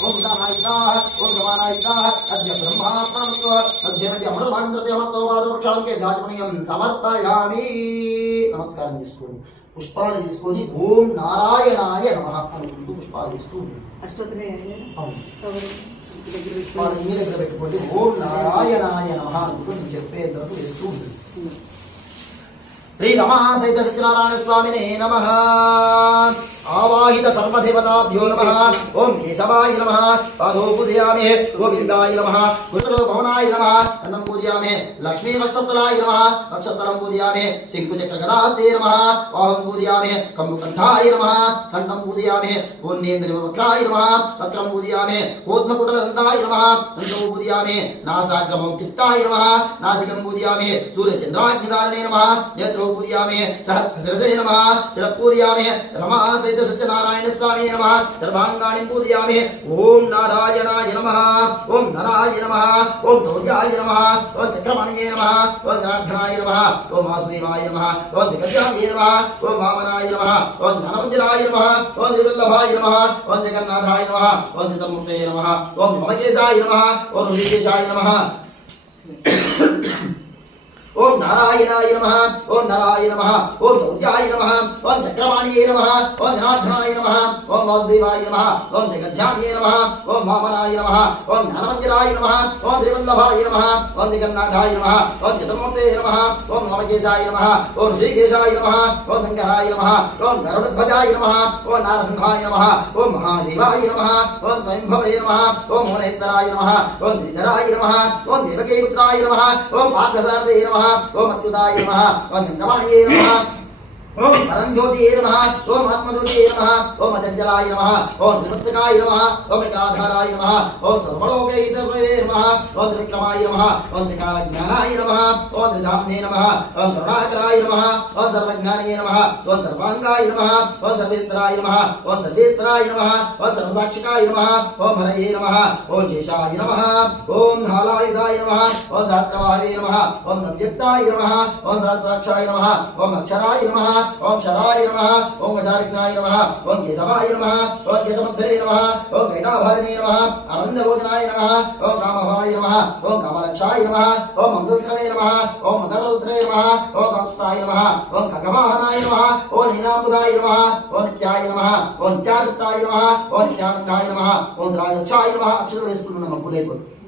ఓం గణాయితాః ఓం గమానాయితాః అద్య బ్రహ్మాత్మనస్వ అద్య నది అమృతమానంద్రప్యమస్తో దాచమనీయం సమర్పయామి నమస్కారం చేసుకోండి పుష్పాలు తీసుకొని ఓం నారాయణాయ నమః అనుకుంటూ పుష్పాలు తీసుకుంటూ పుష్పాలు మీ దగ్గర పెట్టుకోండి ఓం నారాయణాయ నమః అనుకుంటూ నేను చెప్పేందుకు వేస్తూ ఉంటుంది విష్ణు. శ్రీ సత్యనారాయణ స్వామినే నమ ఆవాహిత సర్వదేవతాభ్యో నమ ఓం కేశవాయ నమ పాదో పూజయామి గోవిందాయ నమ గురులో భవనాయ నమ అన్నం పూజయామి లక్ష్మీ వక్షస్థలాయ నమ వక్షస్థలం పూజయామి శంకుచక్ర గదాస్తే నమ వాహం పూజయామి కంబుకంఠాయ నమ ఖండం పూజయామి పూర్ణేంద్రియ వక్రాయ నమ వక్రం పూజయామి కోత్మకుటలంతాయ నమ దంతం పూజయామి నాసాగ్రమం కిత్తాయ నమ నాసికం పూజయామి సూర్యచంద్రాగ్నిదారణే నమ నేత్రో పూజయామి సహస్రశిరసే నమ శిర పూజయామి సత్యనారాయణ స్వామి నమ సర్వాంగాణి పూజయామి ఓం నారాయణాయ నమ ఓం నరాయ నమ ఓం సౌర్యాయ నమ ఓం చక్రమణయే నమ ఓం జనార్దనాయ నమ ఓం వాసుదేవాయ నమ ఓం జగద్యాయ నమ ఓం వామనాయ నమ ఓం ధనమంజనాయ నమ ఓం శ్రీవల్లభాయ నమ ఓం జగన్నాథాయ నమ ఓం చిత్తమూర్తే నమ ఓం మమకేశాయ నమ ఓం ఋషికేశాయ నమ ఓం నారాయణాయ నమ ఓం నారాయణ నమ ఓం సౌర్యాయ నమ ఓం చక్రవాణియే నమ ఓం జనార్దనాయ నమ ఓం వాసుదేవాయ నమ ఓం జగధ్యానియే నమ ఓం వామనాయ నమ ఓం జ్ఞానమంజరాయ నమ ఓం శ్రీవల్లభాయ నమ ఓం జగన్నాథాయ నమ ఓం చతుర్మూర్తే నమ ఓం నవకేశాయ నమ ఓం శ్రీకేశాయ నమ ఓం శంకరాయ నమ ఓం గరుడధ్వజాయ నమ ఓం నారసింహాయ నమ ఓం మహాదేవాయ నమ ఓం స్వయంభవే నమ ఓం మునేశ్వరాయ నమ ఓం శ్రీధరాయ నమ ఓం దేవకీపుత్రాయ నమ ఓం పార్థసారథే నమ ఓం అచ్యుతాయ నమ ఓం చంద్రమాణయే నమ ఓం పరంజ్యోతియే నమ ఓం ఆత్మజ్యోతియే నమ ఓం అచంచలాయ నమ ఓం శ్రీవత్సకాయ నమ ఓం విగ్రహాధారాయ నమ ఓం సర్వలోకైతవే నమ ఓం త్రివిక్రమాయ నమ ఓం త్రికాలజ్ఞానాయ నమ ఓం త్రిధామ్నే నమ ఓం కరుణాకరాయ నమ ఓం సర్వజ్ఞానే నమ ఓం సర్వాంగాయ నమ ఓం సర్వేశ్వరాయ నమ ఓం సర్వేశ్వరాయ నమ ఓం సర్వసాక్షికాయ నమ ఓం హరయే నమ ఓం శేషాయ నమ ఓం హాలాయుధాయ నమ ఓం సహస్రవాహవే నమ ఓం నవ్యక్తాయ నమ ఓం సహస్రాక్షాయ నమ ఓం అక్షరాయ నమ ఓం క్షరాయ నమ ఓం గజారిజ్ఞాయ నమ ఓం కేశవాయ నమ ఓం కేశమగ్ధరే నమ ఓం కైటాభరణే నమ అరవిందభోజనాయ నమ ఓం కామభాయ నమ ఓం కామరక్షాయ నమ ఓం హంసోత్సవే నమ ఓం మకరరుద్రే నమ ఓం కంస్తాయ నమ ఓం ఖగవాహనాయ నమ ఓం నీనాంబుదాయ నమ ఓం నిత్యాయ నమ ఓం నిత్యాదిత్యాయ నమ ఓం నిత్యానందాయ నమ ఓం రాజక్షాయ నమ అక్షరం వేసుకున్నాం అప్పు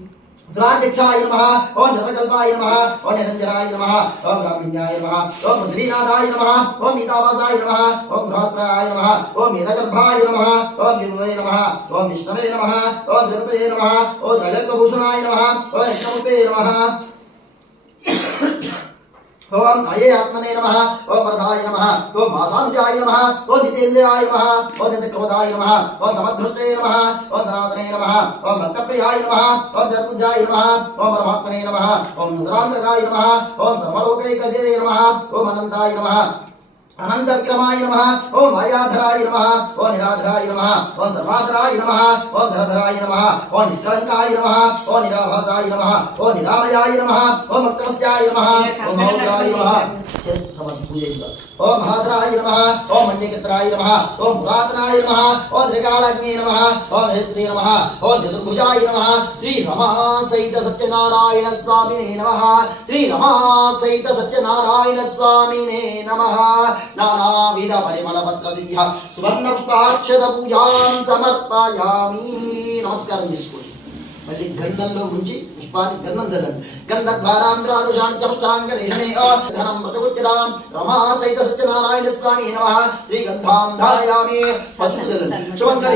లేకుండా సురాధ్యక్షాయ నమ ఓం నిర్వకల్పాయ నమ ఓం నిరంజనాయ నమ ఓం బ్రాహ్మణ్యాయ నమ ఓం బద్రీనాథాయ నమ ఓం గీతావాసాయ నమ ఓం గృహస్థాయ నమ ఓం మేధగర్భాయ నమ ఓం విభవే నమ ఓం విష్ణవే నమ ఓం శ్రీమతే నమ ఓం త్రైలోక్యభూషణాయ నమ ఓం యజ్ఞముతే నమ ఓం అయే ఆత్మనే నమ ఓ వరదాయ నమ ఓ మాసానుజాయ నమ ఓ జితేంద్రియాయ నమ ఓ చంద్రక్రోధాయ నమ ఓ సమదృష్టే నమ ఓ సనాతనే నమ ఓ భక్తప్రియాయ నమ ఓ జన్ముజాయ నమ ఓ పరమాత్మనే నమ ఓం సరాంతకాయ నమ ఓ సర్వలోకైకదే నమ ఓం అనంతాయ నమ అనంత విక్రమాయ నమ ఓం మాయాధరాయ నమ ఓం నిరాధరాయ నమ ఓం సర్వాధరాయ నమ ఓం ధరధరాయ నమ ఓం నిష్కళంకాయ నమ ఓం నిరాభాసాయ నమ ఓం నిరామయాయ నమ ఓం భక్తమస్యాయ నమ ఓం మహోదరాయ నమ చేస్తామని పూజ ఓం మహాధరాయ నమ ఓం మణ్యకృతరాయ నమ ఓం పురాతనాయ నమ ఓం త్రికాలగ్నే నమ ఓం హేస్త్రీ నమ ఓం చతుర్భుజాయ నమ శ్రీ రమా సహిత సత్యనారాయణ స్వామినే నమ శ్రీ రమా సహిత సత్యనారాయణ స్వామినే నమ నానావిధ పరిమళ పత్ర దివ్య సువర్ణ పుష్పాక్షత పూజాం సమర్పయామి. నమస్కారం చేసుకోండి. మళ్ళీ గంధంలో ఉంచి పుష్పాన్ని గంధం చల్లండి గంధద్వారాంధ్రానుషాంచపుష్టాంగ రేషణే ధనం మృతగుత్తిరాం రమా సహిత సత్యనారాయణ స్వామి నమ. శ్రీ గంధాం ధాయామి పసుపు చల్లండి శుభంగా